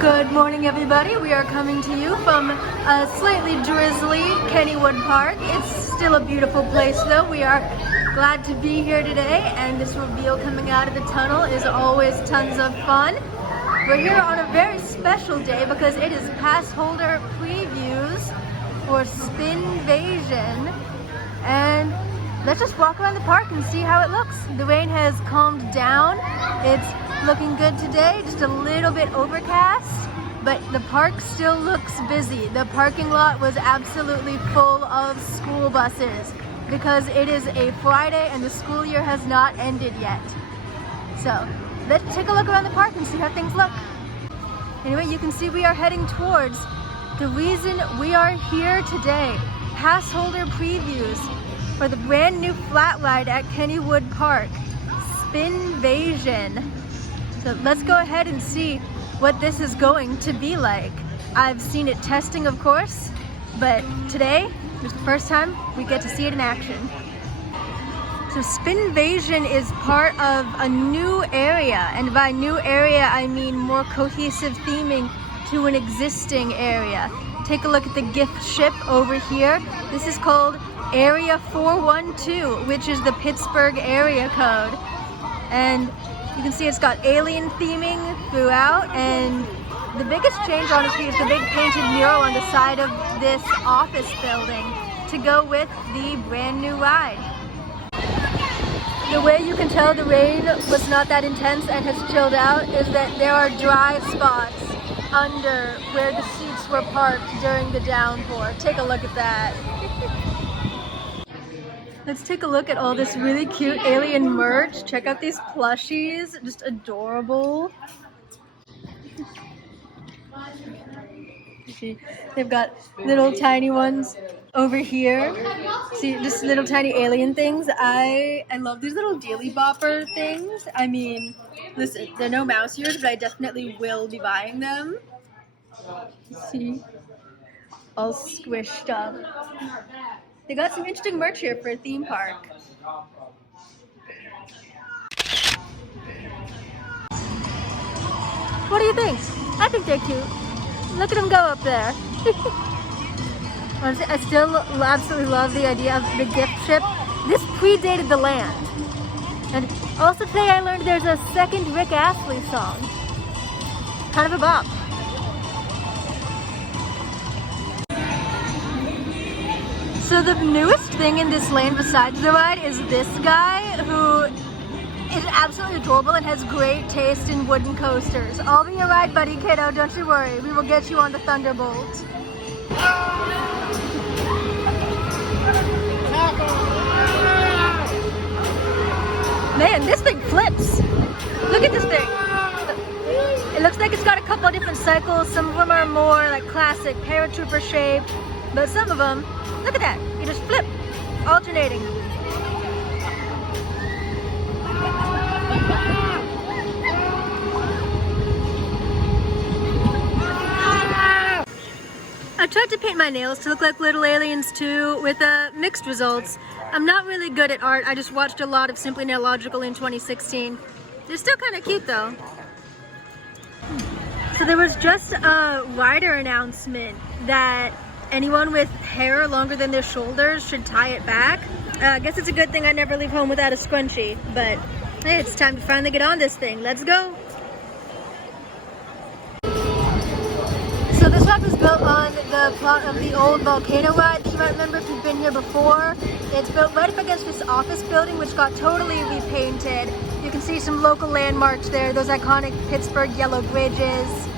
Good morning, everybody. We are coming to you from a slightly drizzly Kennywood Park. It's still a beautiful place, though. We are glad to be here today, and this reveal coming out of the tunnel is always tons of fun. We're here on a very special day because it is passholder previews for Spinvasion, and let's just walk around the park and see how it looks. The rain has calmed down. It's looking good today, just a little bit overcast, but the park still looks busy. The parking lot was absolutely full of school buses because it is a Friday and the school year has not ended yet. So let's take a look around the park and see how things look. Anyway, you can see we are heading towards the reason we are here today. Passholder previews for the brand new flat ride at Kennywood Park, Spinvasion. So let's go ahead and see what this is going to be like. I've seen it testing, of course, but today is the first time we get to see it in action. So Spinvasion is part of a new area, and by new area I mean more cohesive theming to an existing area. Take a look at the gift ship over here. This is called Area 412, which is the Pittsburgh area code. And you can see it's got alien theming throughout, and the biggest change honestly is the big painted mural on the side of this office building to go with the brand new ride. The way you can tell the rain was not that intense and has chilled out is that there are dry spots under where the seats were parked during the downpour. Take a look at that. Let's take a look at all this really cute alien merch. Check out these plushies, just adorable. See, they've got little tiny ones over here. See, just little tiny alien things. I love these little dealy bopper things. I mean, listen, they're no mouse ears, but I definitely will be buying them. See, all squished up. They got some interesting merch here for a theme park. What do you think? I think they're cute. Look at them go up there. Honestly, I still absolutely love the idea of the gift ship. This predated the land. And also today I learned there's a second Rick Astley song. Kind of a bop. So the newest thing in this lane besides the ride is this guy who is absolutely adorable and has great taste in wooden coasters. I'll be your ride buddy, kiddo, don't you worry. We will get you on the Thunderbolt. Man, this thing flips. Look at this thing. It looks like it's got a couple of different cycles. Some of them are more like classic paratrooper shape, but some of them, look at that. You just flip, alternating. I tried to paint my nails to look like little aliens too, with mixed results. I'm not really good at art. I just watched a lot of Simply Nailogical in 2016. They're still kind of cute though. So there was just a rider announcement that anyone with hair longer than their shoulders should tie it back. I guess it's a good thing I never leave home without a scrunchie, but hey, it's time to finally get on this thing. Let's go. So this ride was built on the plot of the old volcano ride. You might remember if you've been here before. It's built right up against this office building, which got totally repainted. You can see some local landmarks there, those iconic Pittsburgh yellow bridges.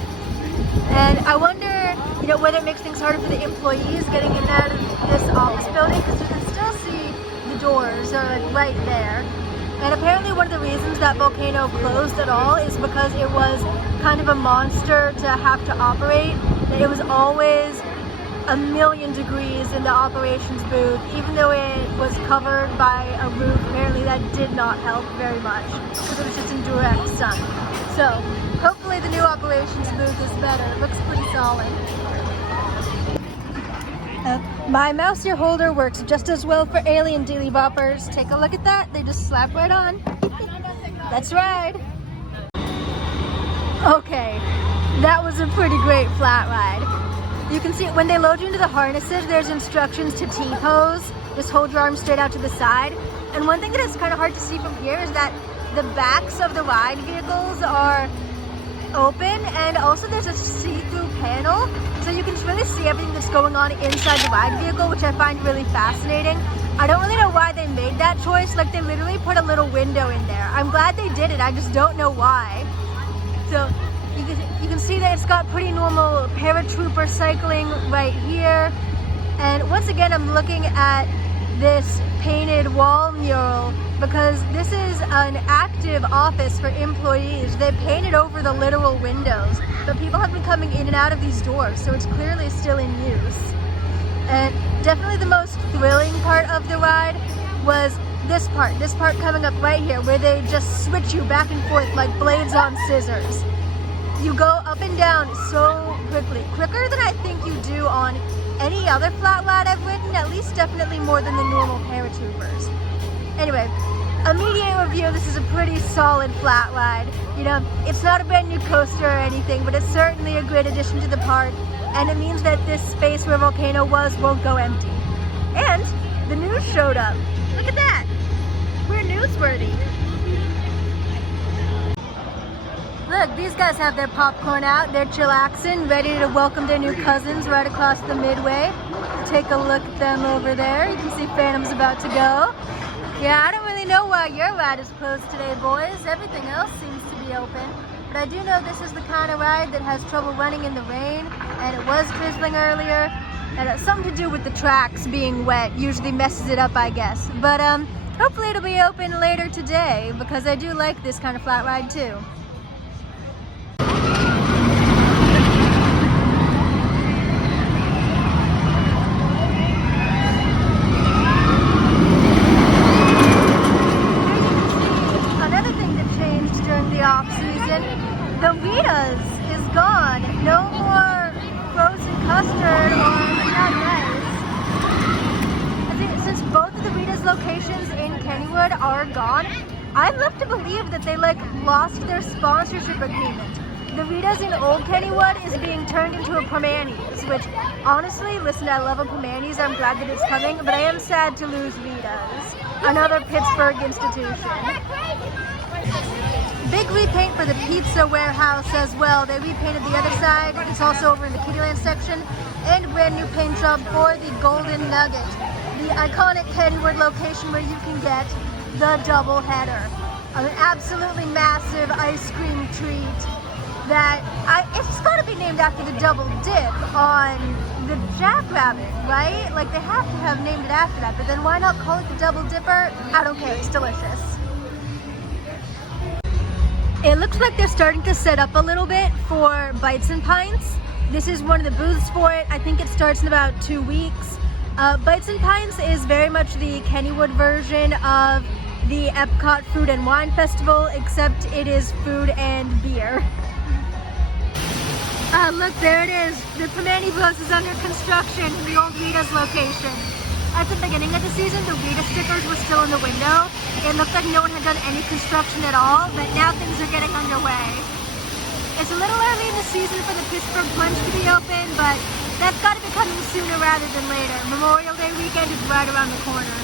And I wonder, whether it makes things harder for the employees getting in and out of this office building, because you can still see the doors are like right there. And apparently one of the reasons that volcano closed at all is because it was kind of a monster to have to operate. It was always 1,000,000 degrees in the operations booth, even though it was covered by a roof. Apparently that did not help very much because it was just in direct sun. So hopefully the new operations booth is better. It looks pretty solid. My mouse ear holder works just as well for alien dealy boppers. Take a look at that. They just slap right on. Let's ride. Okay, That was a pretty great flat ride. You can see when they load you into the harnesses, there's instructions to T-pose. Just hold your arms straight out to the side. And one thing that is kind of hard to see from here is that the backs of the ride vehicles are open, and also there's a see-through panel, so you can really see everything that's going on inside the ride vehicle, which I find really fascinating. I don't really know why they made that choice. Like, they literally put a little window in there. I'm glad they did it, I just don't know why. So you can see that it's got pretty normal paratrooper cycling right here. And once again, I'm looking at this painted wall mural because this is an active office for employees. They painted over the literal windows, but people have been coming in and out of these doors, so it's clearly still in use. And definitely the most thrilling part of the ride was this part coming up right here, where they just switch you back and forth like blades on scissors. You go up and down so quickly, quicker than I think you do on any other flat ride I've ridden, at least definitely more than the normal paratroopers. Anyway, immediate review, this is a pretty solid flat ride. You know, it's not a brand new coaster or anything, but it's certainly a great addition to the park, and it means that this space where Volcano was won't go empty. And the news showed up. Look at that! We're newsworthy. Look, these guys have their popcorn out, they're chillaxing, ready to welcome their new cousins right across the midway. Take a look at them over there. You can see Phantom's about to go. Yeah, I don't really know why your ride is closed today, boys. Everything else seems to be open. But I do know this is the kind of ride that has trouble running in the rain, and it was drizzling earlier. And that's something to do with the tracks being wet, usually messes it up, I guess. But hopefully it'll be open later today, because I do like this kind of flat ride too. The Ritas is gone. No more frozen custard or Italian rice. I think since both of the Ritas locations in Kennywood are gone, I'm left to believe that they lost their sponsorship agreement. The Ritas in Old Kennywood is being turned into a Permanis, which honestly, listen, I love a Permanis. I'm glad that it's coming, but I am sad to lose Ritas, another Pittsburgh institution. Big repaint for the pizza warehouse as well. They repainted the other side. It's also over in the Kittyland section. And brand new paint job for the Golden Nugget, the iconic Kennywood location where you can get the double header. An absolutely massive ice cream treat that it's got to be named after the double dip on the Jackrabbit, right? Like, they have to have named it after that, but then why not call it the Double Dipper? I don't care, it's delicious. It looks like they're starting to set up a little bit for Bites and Pints. This is one of the booths for it. I think it starts in about 2 weeks. Bites and Pints is very much the Kennywood version of the Epcot Food and Wine Festival, except it is food and beer. Look, there it is. The Permani Bros is under construction in the old Rita's location. At the beginning of the season, the Rita stickers were still in the window. It looked like no one had done any construction at all, but now things are getting underway. It's a little early in the season for the Pittsburgh Punch to be open, but that's got to be coming sooner rather than later. Memorial Day weekend is right around the corner.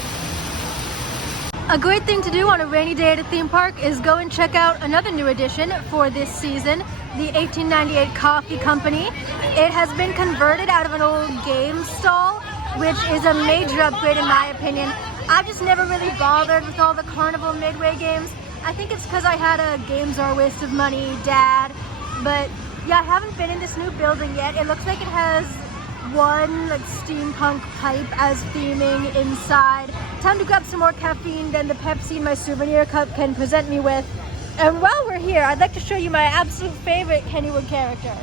A great thing to do on a rainy day at a theme park is go and check out another new addition for this season, the 1898 Coffee Company. It has been converted out of an old game stall, which is a major upgrade in my opinion. I've just never really bothered with all the Carnival Midway games. I think it's because I had a games are a waste of money dad. But yeah, I haven't been in this new building yet. It looks like it has one steampunk pipe as theming inside. Time to grab some more caffeine than the Pepsi in my souvenir cup can present me with. And while we're here, I'd like to show you my absolute favorite Kennywood character,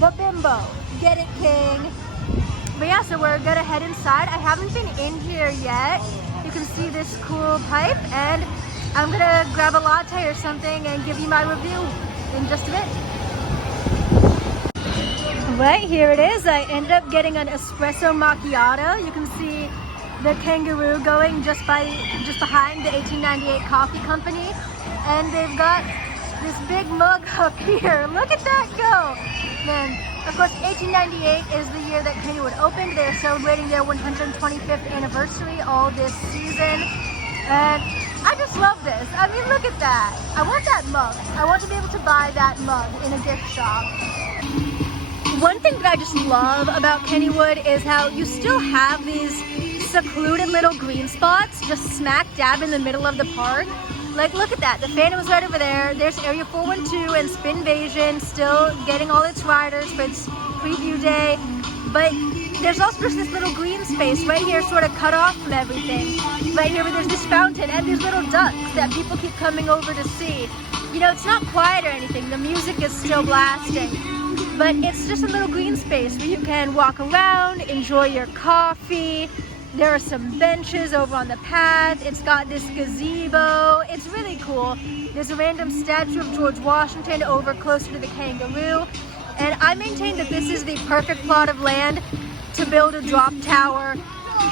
the Bimbo. Get it, King. But yeah, so we're gonna head inside. I haven't been in here yet. You can see this cool pipe, and I'm gonna grab a latte or something and give you my review in just a bit. Right, here it is. I ended up getting an espresso macchiato. You can see the kangaroo going just behind the 1898 Coffee Company, and they've got this big mug up here. Look at that go. Then, of course, 1898 is the year that Kennywood opened. They're celebrating their 125th anniversary all this season. And I just love this. I mean, look at that. I want that mug. I want to be able to buy that mug in a gift shop. One thing that I just love about Kennywood is how you still have these secluded little green spots just smack dab in the middle of the park. Like, look at that. The Phantom's right over there. There's Area 412 and Spinvasion still getting all its riders for its preview day. But there's also just this little green space right here sort of cut off from everything. Right here where there's this fountain and these little ducks that people keep coming over to see. You know, it's not quiet or anything. The music is still blasting. But it's just a little green space where you can walk around, enjoy your coffee. There are some benches over on the path. It's got this gazebo. It's really cool. There's a random statue of George Washington over closer to the kangaroo. And I maintain that this is the perfect plot of land to build a drop tower.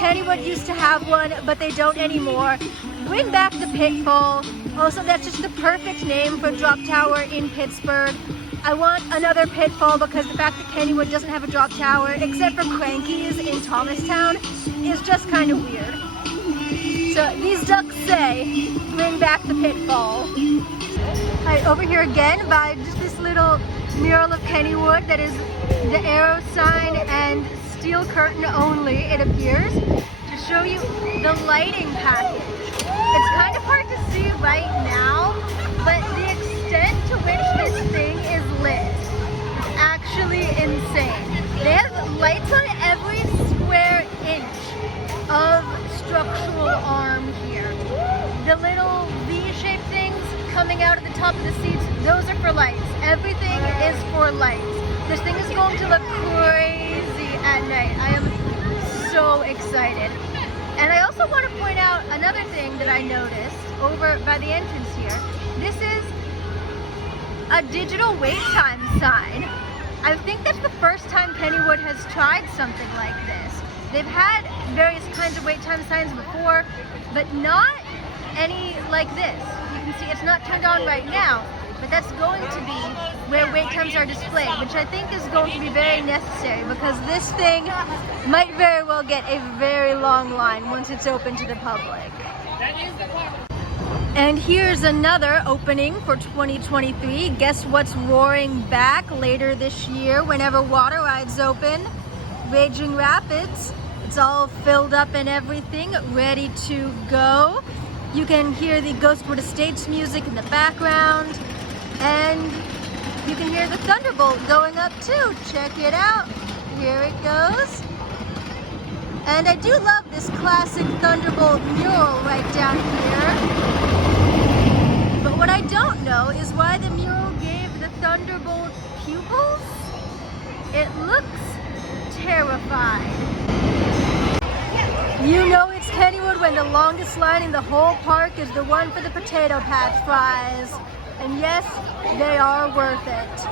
Kennywood used to have one, but they don't anymore. Bring back the Pitfall. Also, that's just the perfect name for a drop tower in Pittsburgh. I want another Pitfall because the fact that Kennywood doesn't have a drop tower, except for Cranky's in Thomastown, is just kind of weird. So these ducks say, bring back the Pitfall. Alright, over here again by just this little mural of Kennywood that is the arrow sign and steel curtain only, it appears, to show you the lighting package. It's kind of hard to see right now, but the extent to which this thing is lit is actually insane. They have lights on every square inch of structural arm here. The little V-shaped things coming out of the top of the seats, those are for lights. Everything is for lights. This thing is going to look crazy at night. I am so excited. And I also want to point out another thing that I noticed over by the entrance here. This is a digital wait time sign. I think that's the first time Kennywood has tried something like this. They've had various kinds of wait time signs before, but not any like this. You can see it's not turned on right now, but that's going to be where wait times are displayed, which I think is going to be very necessary because this thing might very well get a very long line once it's open to the public. And here's another opening for 2023. Guess what's roaring back later this year whenever water rides open? Raging Rapids. It's all filled up and everything, ready to go. You can hear the Ghostwood Estates music in the background, and you can hear the Thunderbolt going up too. Check it out. Here it goes. And I do love this classic Thunderbolt mural right down here. But what I don't know is why the mural gave the Thunderbolt pupils. It looks terrified. You know it's Kennywood when the longest line in the whole park is the one for the potato patch fries. And yes, they are worth it.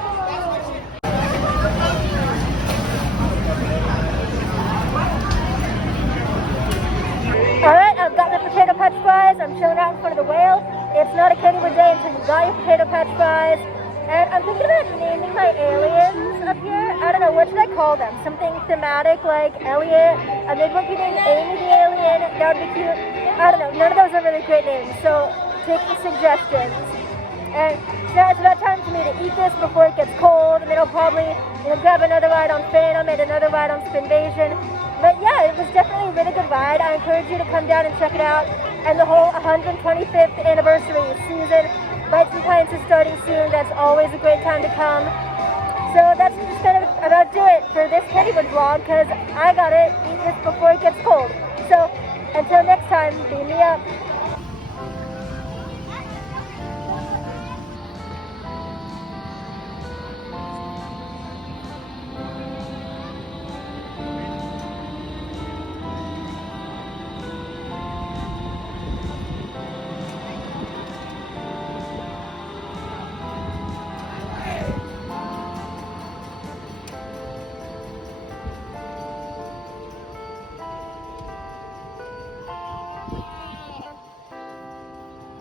Alright, I've got the potato patch fries. I'm chilling out in front of the whale. It's not a Kennywood day until you got your potato patch fries. And I'm thinking about naming my aliens up here. I don't know, what should I call them? Something thematic like Elliot. Maybe one could name Amy the alien. That would be cute. I don't know, none of those are really great names. So take the suggestions. And now it's about time for me to eat this before it gets cold. And then I'll probably grab another ride on Phantom and another ride on Spinvasion. But yeah, it was definitely a really good ride. I encourage you to come down and check it out. And the whole 125th anniversary season. Lights and Pints is starting soon. That's always a great time to come. So that's just kind of about do it for this Kennywood vlog because I gotta eat this before it gets cold. So until next time, beam me up.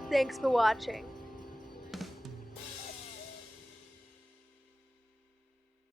Thanks for watching.